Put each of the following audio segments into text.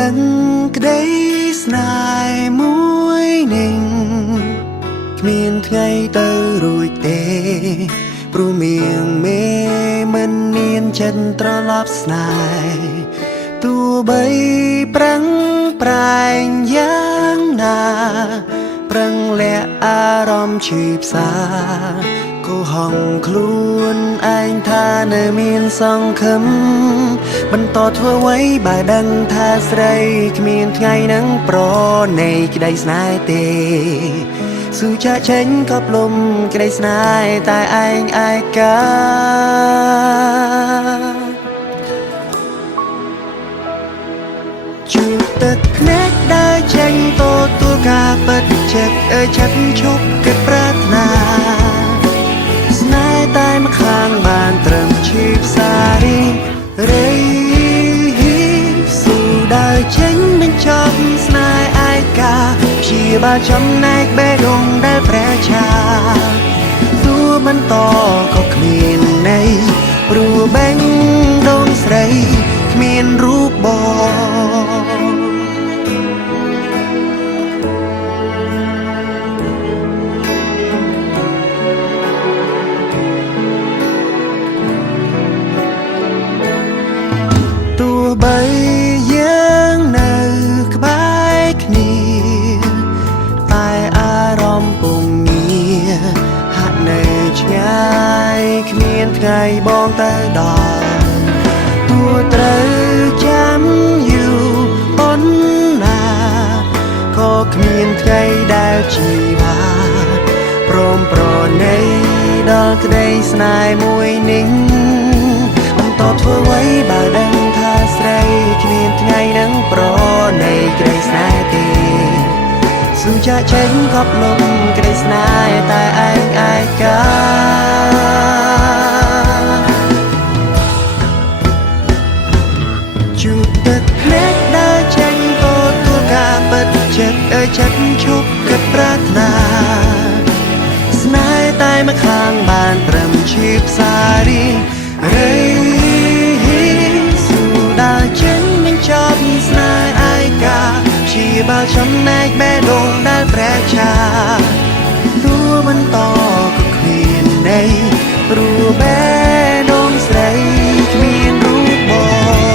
ដឹងក្តីស្នេហ៍មួយនឹងគ្មានថ្ងៃទៅរួចទេព្រោះមៀងមេមិនមានចិត្តត្រឡប់ស្នេហ៍ទោះបីប្រឹងប្រែងយ៉ាងណាប្រឹងលាក់អារម្មណ៍ឈឺផ្សាក៏ហងខ្លួនឯងថានៅមានសង្ឃឹមបន្តធ្វើអ្វីបើដឹងថាស្រីគ្មានថ្ងៃនឹងប្រណីក្តីស្នេហ៍ទេស៊ូចាក់ចេញក៏ផ្លុំក្តីស្នេហ៍តែឯងឯកាជួបទឹកភ្នែកដើរចេញទទួលការពិតចិត្តចិត្តឈប់គិតប្រាថ្នាស្នេហ៍តែម្ខាងបានត្រឹមឈឺផ្សារីរៃស៊ូដើរចេញបញ្ចប់ស្នេហ៍ឯកាព្យាបាលចំណែកបេះដូងដែលប្រែឆាទោះបន្តក៏គ្មានន័យព្រោះបេះដូងស្រីគ្មានរូបបងទោះបីយើងនៅក្បែរគ្នាតែអារម្មណ៍ពុំងារហាក់នៅឆ្ងាយគ្មានថ្ងៃបងទៅដល់ទោះត្រូវចាំយូរប៉ុណ្ណាក៏គ្មានថ្ងៃដែលជីវ៉ាព្រមប្រណីដល់ក្តីស្នេហ៍មួយនេះបន្តធ្វើអ្វីបើដឹងថាស្រីគ្មានថ្ងៃនឹងប្រណីក្តីស្នេហ៍ទេស៊ូចាក់ចេញក៏ផ្លុំក្តីស្នេហ៍តែឯងឯកាជួបទឹកភ្នែកដើរចេញទទួលការពិតចិត្តចិត្តឈប់គិតប្រាថ្នាស្នេហ៍តែម្ខាងបានត្រឹមឈឺផ្សារីរៃស៊ូដើរចេញបញ្ចប់ស្នេហ៍ឯកាព្យាបាលចំណែកបេះដូងដែលប្រែឆាទោះបន្តក៏គ្មានន័យព្រោះបេះដូងស្រីគ្មានរូបបង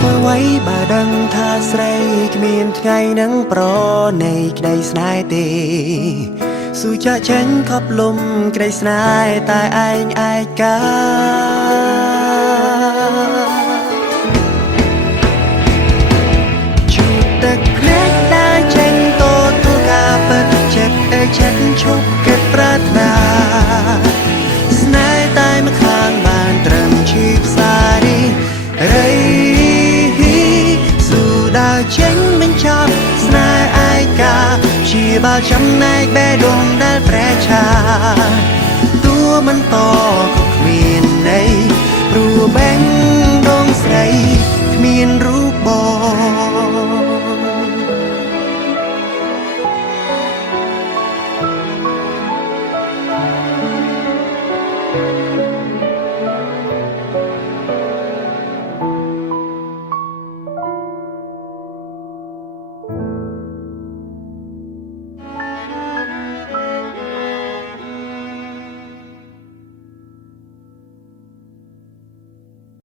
ធ្វើអ្វីបើដឹងថាស្រីគ្មានថ្ងៃនឹងប្រណីក្តីស្នេហ៍ទេស៊ូចាក់ចេញខប់លំក្តីស្នេហ៍តែឯងឯកាជួបទឹកភ្នែកដើរចេញទទួលការពិតចិត្តចិត្តឈប់គិតប្រាថ្នាស្នេហ៍តែម្ខាងបានត្រឹមឈឺផ្សារីរៃដើរចេញបញ្ចប់ស្នេហ៍ឯកាព្យាបាលចំណែកបេះដូងដែលប្រែឆាទោះបន្តក៏គ្មានន័យព្រោះបេះដូងស្រី